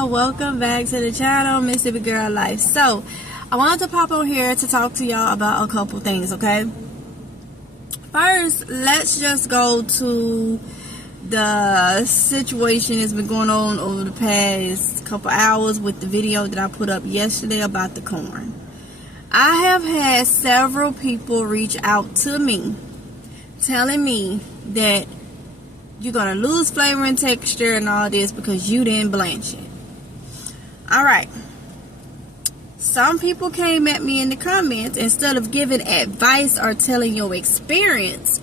y'all, welcome back to the channel, Mississippi Girl Life. So I wanted to pop on here to talk to y'all about a couple things, okay? First, let's just go to the situation that's been going on over the past couple hours with the video that I put up yesterday about the corn. I have had several people reach out to me telling me that you're gonna lose flavor and texture and all this because you didn't blanch it. Alright, some people came at me in the comments. Instead of giving advice or telling your experience,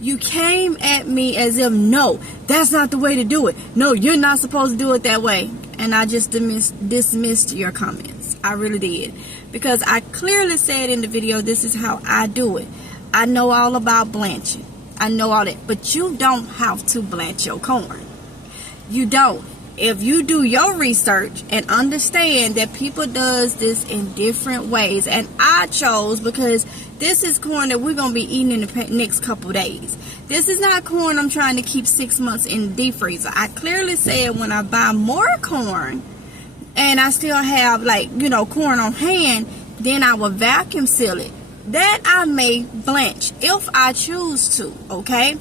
you came at me as if, no, that's not the way to do it. No, you're not supposed to do it that way. And I just dismissed your comments. I really did. Because I clearly said in the video, this is how I do it. I know all about blanching. I know all that. But you don't have to blanch your corn. You don't. If you do your research and understand that people does this in different ways, and I chose because this is corn that we're going to be eating in the next couple days. This is not corn I'm trying to keep 6 months in the deep freezer. I clearly said when I buy more corn and I still have, like, you know, corn on hand, then I will vacuum seal it. That I may blanch if I choose to, okay?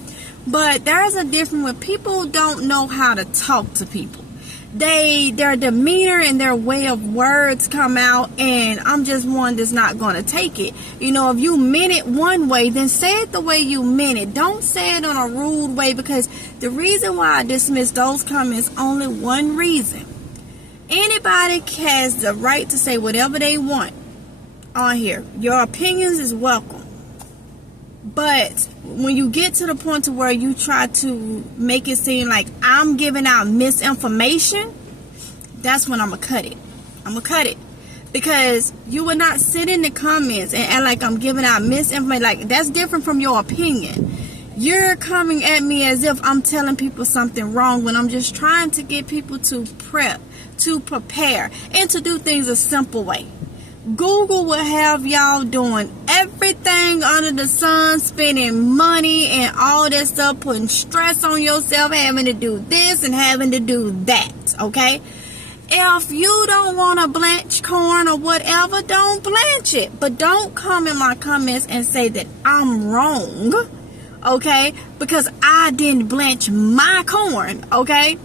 But there's a difference when people don't know how to talk to people. Their demeanor and their way of words come out, and I'm just one that's not going to take it. You know, if you meant it one way, then say it the way you meant it. Don't say it on a rude way, because the reason why I dismiss those comments, only one reason. Anybody has the right to say whatever they want on here. Your opinions is welcome. But when you get to the point to where you try to make it seem like I'm giving out misinformation, that's when I'm going to cut it. I'm going to cut it. Because you would not sit in the comments and act like I'm giving out misinformation. Like, that's different from your opinion. You're coming at me as if I'm telling people something wrong when I'm just trying to get people to prep, to prepare, and to do things a simple way. Google will have y'all doing everything under the sun, spending money and all that stuff, putting stress on yourself, having to do this and having to do that, okay? If you don't want to blanch corn or whatever, don't blanch it. But don't come in my comments and say that I'm wrong, okay? Because I didn't blanch my corn, okay?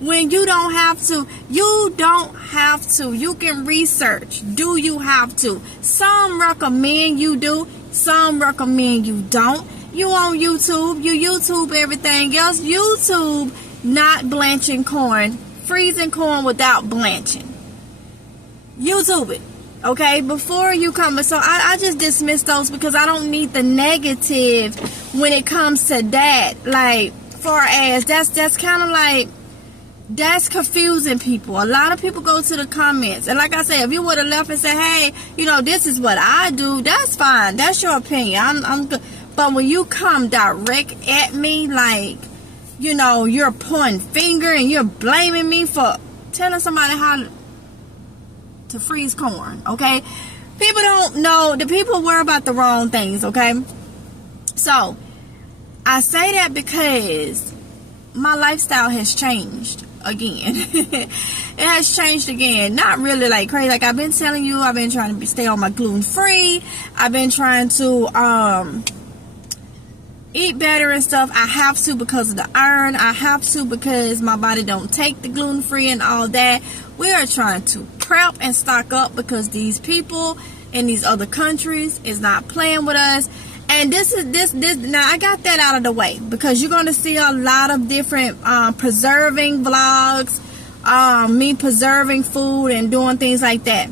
When you don't have to, you don't have to. You can research. Do you have to? Some recommend you do. Some recommend you don't. You on YouTube. You YouTube everything else. YouTube not blanching corn. Freezing corn without blanching. YouTube it. Okay? Before you come. So I just dismiss those because I don't need the negative when it comes to that. Like, far as that's kind of like, that's confusing people. A lot of people go to the comments, and like I said, if you would have left and said, hey, you know, this is what I do, that's fine. That's your opinion. I'm good. But when you come direct at me, like, you know, you're pointing finger and you're blaming me for telling somebody how to freeze corn, okay? People don't know. The people worry about the wrong things, okay? So I say that because my lifestyle has changed again. It has changed again. Not really like crazy. Like I've been telling you, I've been trying to stay on my gluten-free. I've been trying to eat better and stuff. I have to because of the iron. I have to because my body don't take the gluten-free and all that. We are trying to prep and stock up because these people in these other countries is not playing with us. And this now I got that out of the way because you're going to see a lot of different preserving vlogs, me preserving food and doing things like that.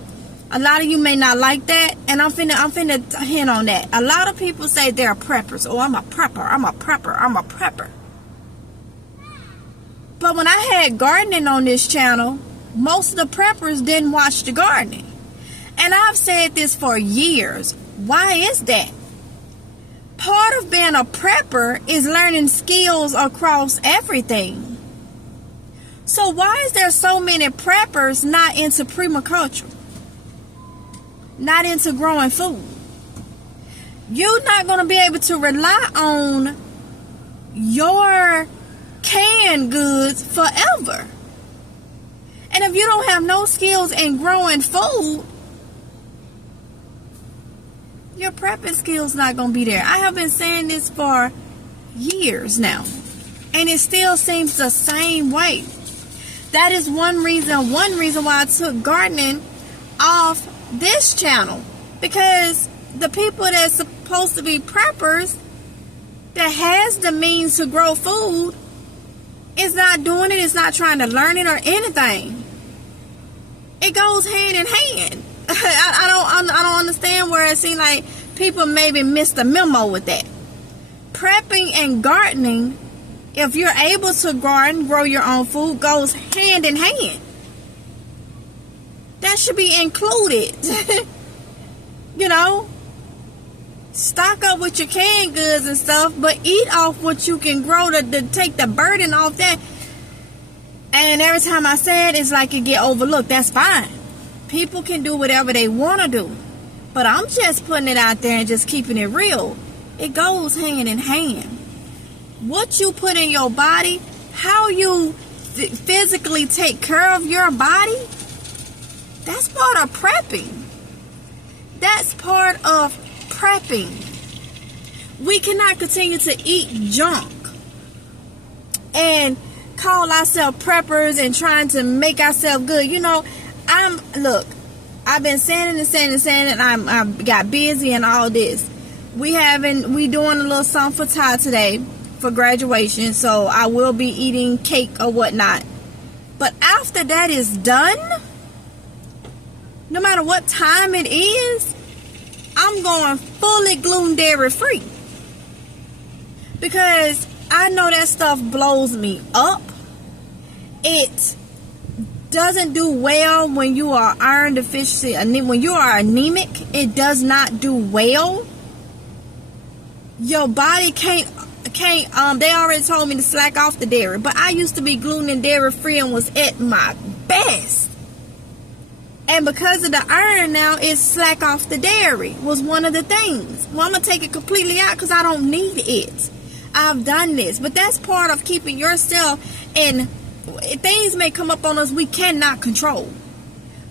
A lot of you may not like that, and I'm finna hint on that. A lot of people say they're preppers. Oh, I'm a prepper, I'm a prepper, I'm a prepper. But when I had gardening on this channel, most of the preppers didn't watch the gardening. And I've said this for years. Why is that? Part of being a prepper is learning skills across everything. So why is there so many preppers not into permaculture? Not into growing food? You're not going to be able to rely on your canned goods forever. And if you don't have no skills in growing food, your prepping skills not going to be there. I have been saying this for years now, and it still seems the same way. That is one reason why I took gardening off this channel, because the people that's supposed to be preppers that has the means to grow food is not doing it, is not trying to learn it or anything. It goes hand in hand. I don't understand where it seems like people maybe missed the memo with that. Prepping and gardening, if you're able to garden, grow your own food, goes hand in hand. That should be included. You know, stock up with your canned goods and stuff, but eat off what you can grow to take the burden off that. And every time I say it, it's like it get overlooked. That's fine. People can do whatever they want to do. But I'm just putting it out there and just keeping it real. It goes hand in hand. What you put in your body, how you physically take care of your body, that's part of prepping. That's part of prepping. We cannot continue to eat junk and call ourselves preppers and trying to make ourselves good. You know, I've been saying it, and I got busy and all this. We doing a little something for Ty today for graduation, so I will be eating cake or whatnot. But after that is done, no matter what time it is, I'm going fully gluten dairy free, because I know that stuff blows me up. It doesn't do well when you are iron deficiency. When you are anemic, it does not do well. Your body can't. They already told me to slack off the dairy, but I used to be gluten and dairy free and was at my best. And because of the iron now, it's slack off the dairy was one of the things. Well, I'm going to take it completely out because I don't need it. I've done this. But that's part of keeping yourself, and things may come up on us we cannot control.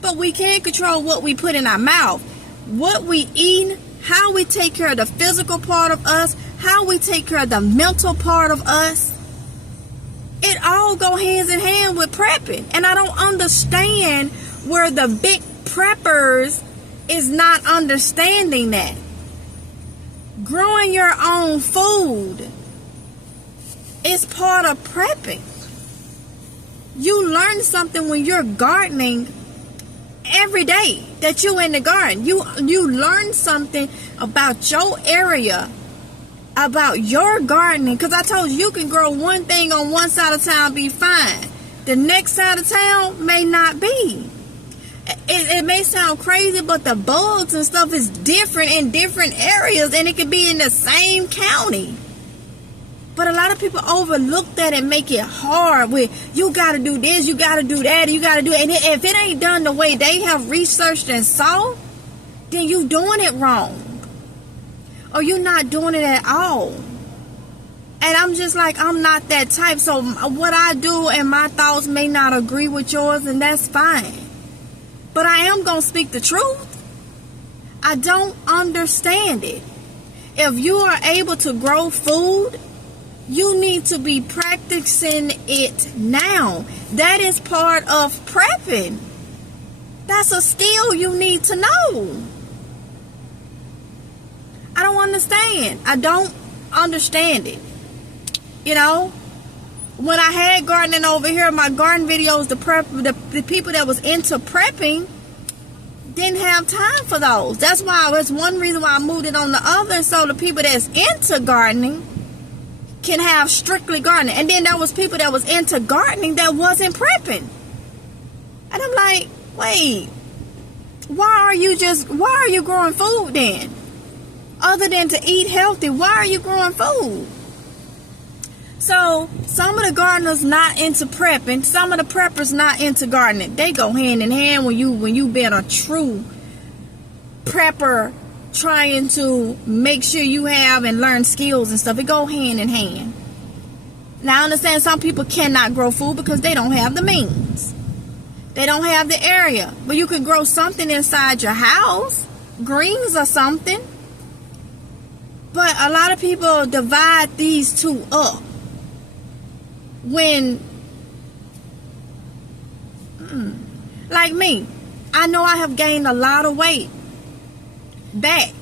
But we can control what we put in our mouth, what we eat, how we take care of the physical part of us, how we take care of the mental part of us. It all go hands in hand with prepping. And I don't understand where the big preppers is not understanding that. Growing your own food is part of prepping. You learn something when you're gardening every day that you're in the garden. You learn something about your area, about your gardening. Because I told you can grow one thing on one side of town, be fine. The next side of town may not be. It may sound crazy, but the bugs and stuff is different in different areas, and it could be in the same county. But a lot of people overlook that and make it hard with, you got to do this, you got to do that, you got to do it. And if it ain't done the way they have researched and saw, then you doing it wrong. Or you not doing it at all. And I'm just like, I'm not that type. So what I do and my thoughts may not agree with yours, and that's fine. But I am going to speak the truth. I don't understand it. If you are able to grow food, you need to be practicing it now. That is part of prepping. That's a skill you need to know. I don't understand. I don't understand it. You know, when I had gardening over here, my garden videos, the people that was into prepping didn't have time for those. That's one reason why I moved it on the oven, so the people that's into gardening can have strictly gardening. And then there was people that was into gardening that wasn't prepping. And I'm like, wait, why are you growing food then? Other than to eat healthy, why are you growing food? So some of the gardeners not into prepping, some of the preppers not into gardening. They go hand in hand when you been a true prepper, trying to make sure you have and learn skills and stuff. It go hand in hand. Now I understand some people cannot grow food because they don't have the means. They don't have the area. But you can grow something inside your house. Greens or something. But a lot of people divide these two up. When, like me, I know I have gained a lot of weight back.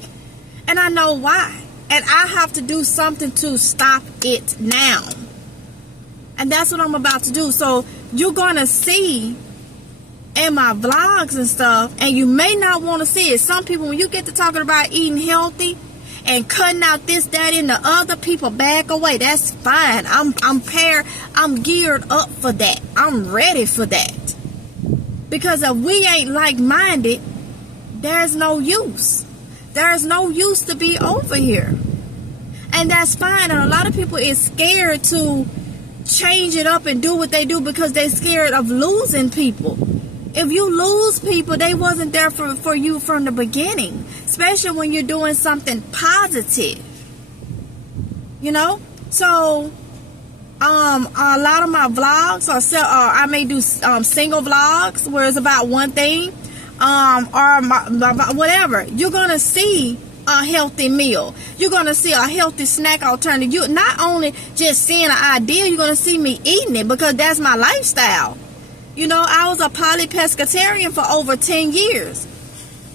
And I know why. And I have to do something to stop it now. And that's what I'm about to do. So you're going to see in my vlogs and stuff, and you may not want to see it. Some people, when you get to talking about eating healthy and cutting out this, that, and the other, people back away. That's fine. I'm geared up for that. I'm ready for that. Because if we ain't like-minded, there's no use. There's no use to be over here. And that's fine. And a lot of people is scared to change it up and do what they do because they're scared of losing people. If you lose people, they wasn't there for you from the beginning. Especially when you're doing something positive. You know? So, a lot of my vlogs, or I may do single vlogs where it's about one thing. Or whatever. You're going to see a healthy meal. You're going to see a healthy snack alternative. You not only just seeing an idea, you're going to see me eating it because that's my lifestyle. You know, I was a poly-pescatarian for over 10 years.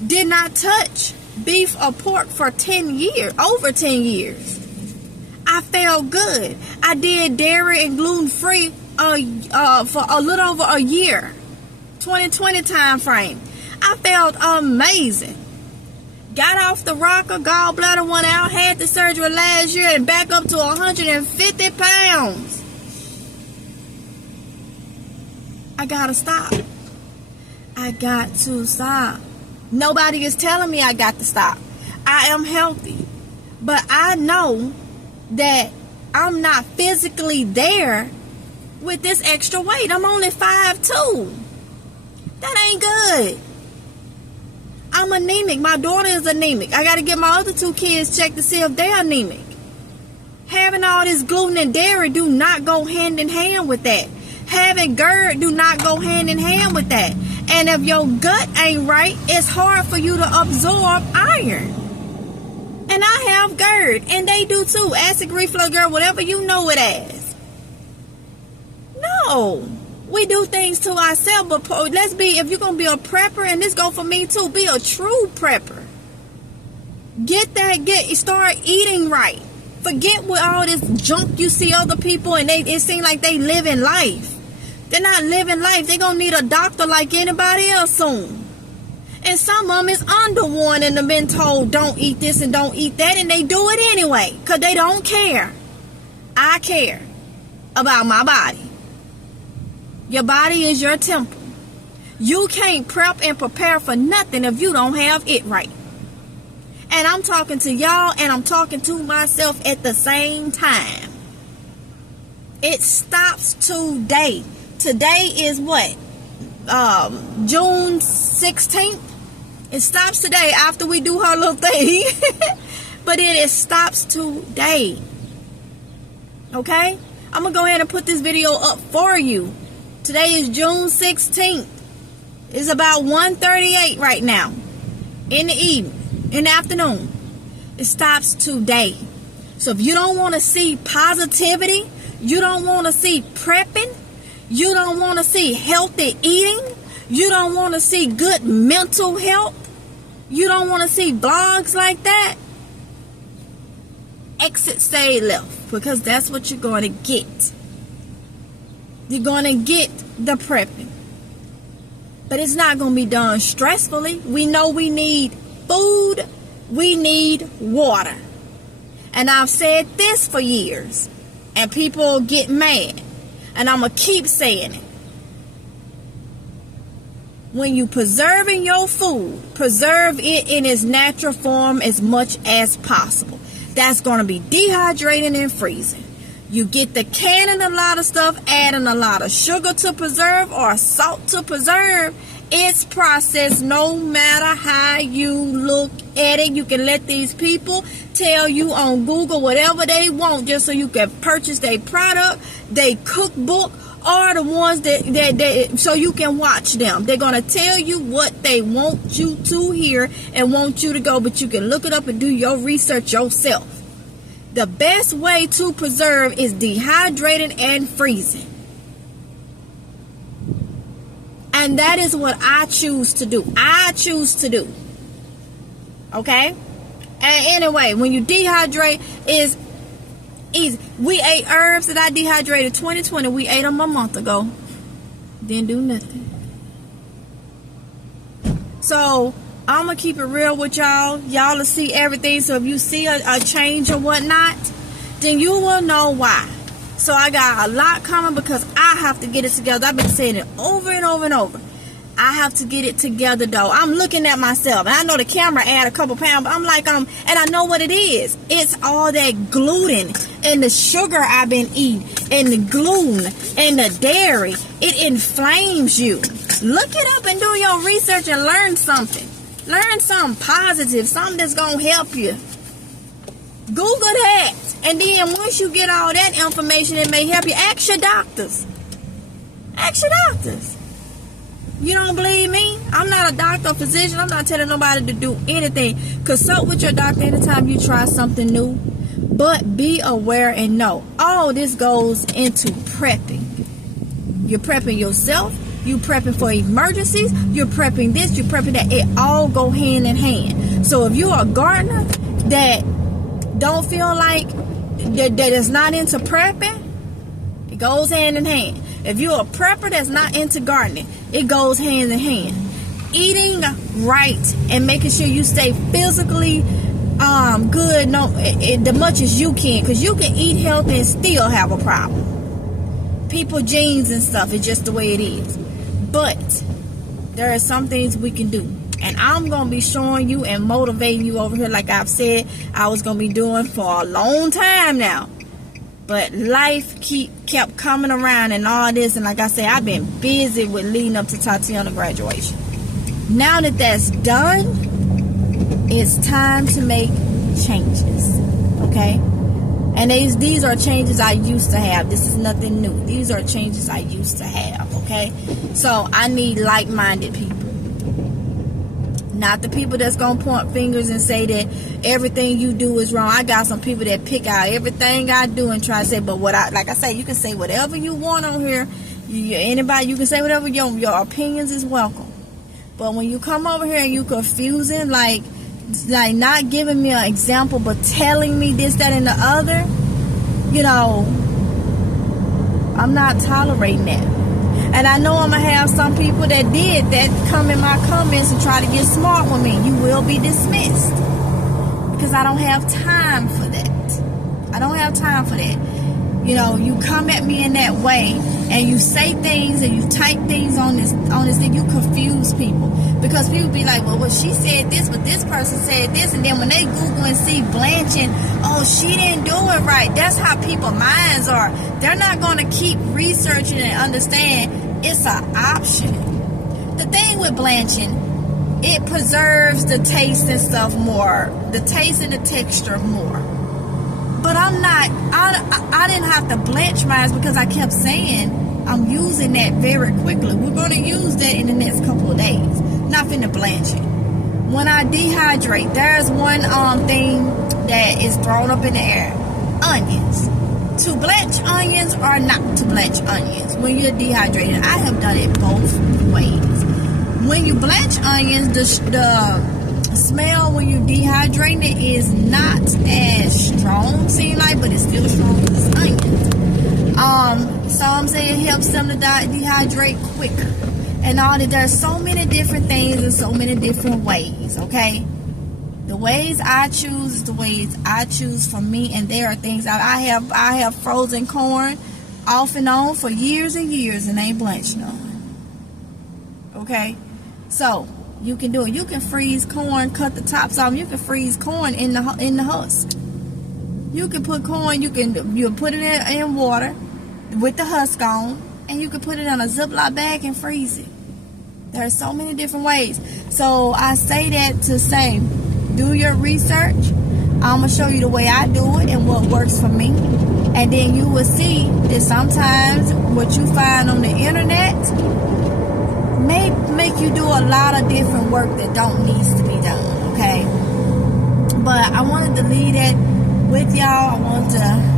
Did not touch beef or pork for 10 years, over 10 years. I felt good. I did dairy and gluten-free for a little over a year. 2020 time frame. I felt amazing. Got off the rocker, gallbladder went out, had the surgery last year and back up to 150 pounds. I gotta stop. I got to stop. Nobody is telling me I got to stop. I am healthy. But I know that I'm not physically there with this extra weight. I'm only 5'2". That ain't good. I'm anemic. My daughter is anemic. I got to get my other 2 kids checked to see if they're anemic. Having all this gluten and dairy do not go hand in hand with that. Having GERD do not go hand in hand with that. And if your gut ain't right, it's hard for you to absorb iron. And I have GERD, and they do too. Acid reflux, GERD, whatever you know it as. No. We do things to ourselves, but let's be, if you're going to be a prepper, and this go for me too, be a true prepper. Start eating right. Forget with all this junk you see other people, and it seems like they living life. They're not living life. They're going to need a doctor like anybody else soon. And some of them is underwarned and have been told, don't eat this and don't eat that, and they do it anyway, because they don't care. I care about my body. Your body is your temple. You can't prep and prepare for nothing if you don't have it right. And I'm talking to y'all and I'm talking to myself at the same time. It stops today. Today is what? June 16th? It stops today after we do her little thing. But it stops today. Okay? I'm going to go ahead and put this video up for you. Today is June 16th. It's about 1:38 right now. In the evening. In the afternoon. It stops today. So if you don't want to see positivity, you don't want to see prepping, you don't want to see healthy eating, you don't want to see good mental health, you don't want to see blogs like that, exit, stay left. Because that's what you're going to get. You're going to get the prepping. But it's not going to be done stressfully. We know we need food. We need water. And I've said this for years. And people get mad. And I'm going to keep saying it. When you preserving your food, preserve it in its natural form as much as possible. That's going to be dehydrating and freezing. You get the canning a lot of stuff, adding a lot of sugar to preserve or salt to preserve. It's processed no matter how you look at it. You can let these people tell you on Google whatever they want just so you can purchase their product, their cookbook, are the ones that so you can watch them. They're going to tell you what they want you to hear and want you to go, but you can look it up and do your research yourself. The best way to preserve is dehydrating and freezing. And that is what I choose to do. I choose to do. Okay? And anyway, when you dehydrate, is easy. We ate herbs that I dehydrated 2020. We ate them a month ago. Didn't do nothing. So I'm going to keep it real with y'all. Y'all will see everything. So if you see a change or whatnot, then you will know why. So I got a lot coming because I have to get it together. I've been saying it over and over and over. I have to get it together, though. I'm looking at myself, and I know the camera add a couple pounds, but I'm like, and I know what it is. It's all that gluten and the sugar I've been eating, and the gluten and the dairy. It inflames you. Look it up and do your research and learn something. Learn something positive, something that's going to help you. Google that. And then once you get all that information, it may help you. Ask your doctors. Ask your doctors. You don't believe me? I'm not a doctor or physician. I'm not telling nobody to do anything. Consult with your doctor anytime you try something new. But be aware and know. All this goes into prepping. You're prepping yourself. You're prepping for emergencies. You're prepping this. You're prepping that. It all go hand in hand. So if you're a gardener that don't feel like that is not into prepping, it goes hand in hand. If you're a prepper that's not into gardening, it goes hand in hand. Eating right and making sure you stay physically good, the much as you can, because you can eat healthy and still have a problem. People, genes and stuff, it's just the way it is. But there are some things we can do. And I'm going to be showing you and motivating you over here, like I've said I was going to be doing for a long time now. But life kept coming around and all this. And like I said, I've been busy with leading up to Tatiana graduation. Now that that's done, it's time to make changes. Okay? And these are changes I used to have. This is nothing new. These are changes I used to have. Okay? So I need like-minded people. Not the people that's going to point fingers and say that everything you do is wrong. I got some people that pick out everything I do and try to say, but like I say, you can say whatever you want on here. Anybody, you can say whatever, your opinions is welcome. But when you come over here and you confusing, like not giving me an example, but telling me this, that, and the other, I'm not tolerating that. And I know I'm going to have some people that did that come in my comments and try to get smart with me. You will be dismissed. Because I don't have time for that. I don't have time for that. You come at me in that way and you say things and you type things on this thing, you confuse people. Because people be like, well, she said this, but this person said this. And then when they Google and see blanching, oh, she didn't do it right. That's how people's minds are. They're not going to keep researching and understand it's an option. The thing with blanching, it preserves the taste and stuff more. The taste and the texture more. But I didn't have to blanch mine because I kept saying I'm using that very quickly. We're going to use that in the next couple of days. Not finna blanch it. When I dehydrate, there's one thing that is thrown up in the air. Onions. To blanch onions or not to blanch onions when you're dehydrated. I have done it both ways. When you blanch onions, the smell when you dehydrate it is not as strong, seem like, but it's still strong because it's onions. So I'm saying it helps them to dehydrate quicker. And all that. There's so many different things and so many different ways, okay? The ways I choose is the ways I choose for me, and there are things I have frozen corn off and on for years and years and ain't blanched none. Okay? So you can do it. You can freeze corn, cut the tops off. You can freeze corn in the husk. You can put corn, you put it in water with the husk on, and you can put it in a Ziploc bag and freeze it. There are so many different ways. So I say that to say, do your research, I'm going to show you the way I do it and what works for me. And then you will see that sometimes what you find on the internet may make you do a lot of different work that don't need to be done, okay? But I wanted to leave that with y'all. I wanted to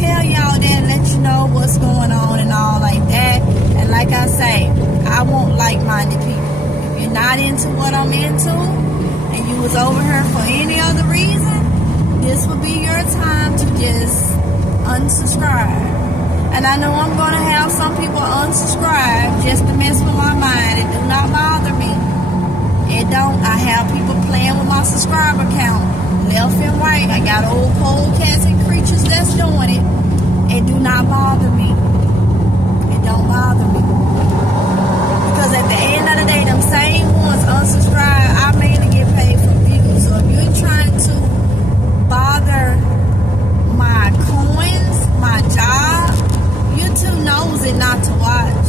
tell y'all that, let you know what's going on and all like that. And like I say, I want like-minded people. If you're not into what I'm into and you was over here for any other reason, this will be your time to just unsubscribe. And I know I'm going to have some people unsubscribe just to mess with my mind. It do not bother me. It don't. I have people playing with my subscriber count left and right. I got old polecats and creatures that's doing it. It do not bother me. It don't bother me. Because at the end of the day, them same ones unsubscribe, I mainly get paid for views. So if you're trying to bother my coins, my job, you're too nosy not to watch.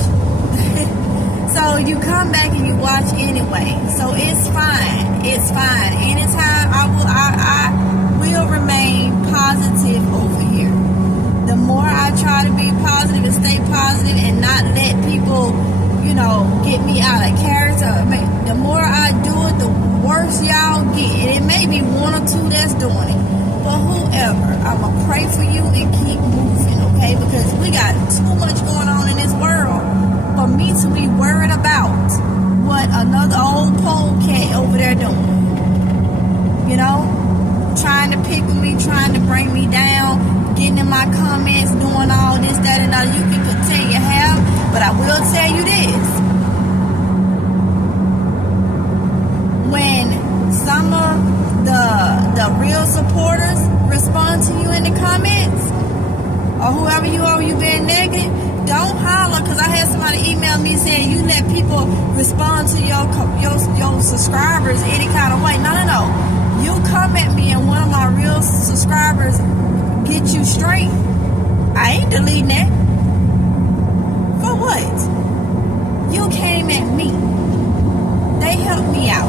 So you come back and you watch anyway. So it's fine. It's fine. Anytime I will remain positive over here. The more I try to be positive and stay positive and not let people, get me out of character. The more I do it, the worse y'all get. And it may be one or two that's doing it. But whoever, I'ma pray for you and keep moving, okay? Because we got too much going on in this world for me to be worried about what another old polecat over there doing. Trying to pick with me, trying to bring me down, getting in my comments, doing all this, that, and other. You can continue to have, but I will tell you this. When some of the real supporters respond to you in the comments, or whoever you are, you being negative, don't holler, because I had somebody email me saying you let people respond to your subscribers any kind of way. No. You come at me and one of my real subscribers get you straight. I ain't deleting that. For what? You came at me. They helped me out.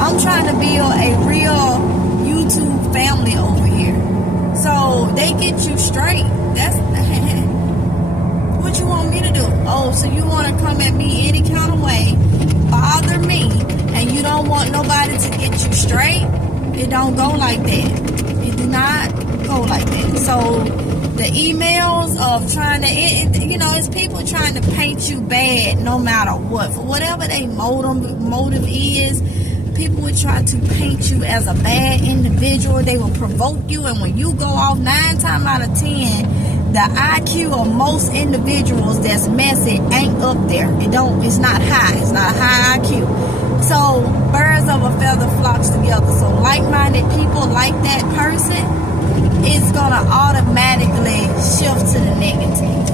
I'm trying to build a real YouTube family over here. So they get you straight. That's what you want me to do. Oh, so you want to come at me any kind of way, bother me, and you don't want nobody to get you straight? It don't go like that. It do not go like that. So the emails of trying to, it's people trying to paint you bad no matter what. For whatever their motive is, people would try to paint you as a bad individual. They will provoke you, and when you go off 9 times out of 10, the IQ of most individuals that's messy ain't up there. It's not high. It's not a high IQ. So birds of a feather flocks together. So like-minded people like that person, it's gonna automatically shift to the negative.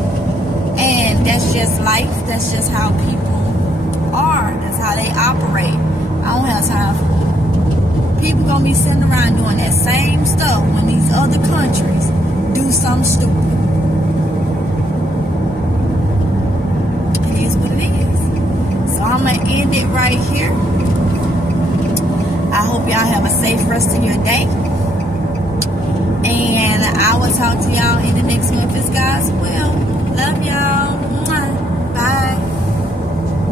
And that's just life. That's just how people are. That's how they operate. I don't have time for it. People gonna be sitting around doing that same stuff when these other countries do something stupid. It is what it is. So I'm gonna end it right here. I hope y'all have a safe rest of your day. And I will talk to y'all in the next one if it's God's will. Love y'all. Bye.